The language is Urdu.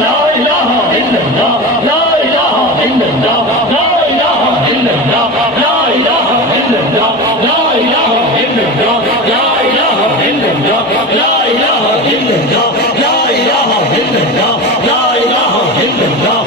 لا إله إلا الله لا إله إلا الله لا إله إلا الله لا إله إلا الله لا إله إلا الله لا إله إلا الله لا إله إلا الله لا إله إلا الله لا إله إلا الله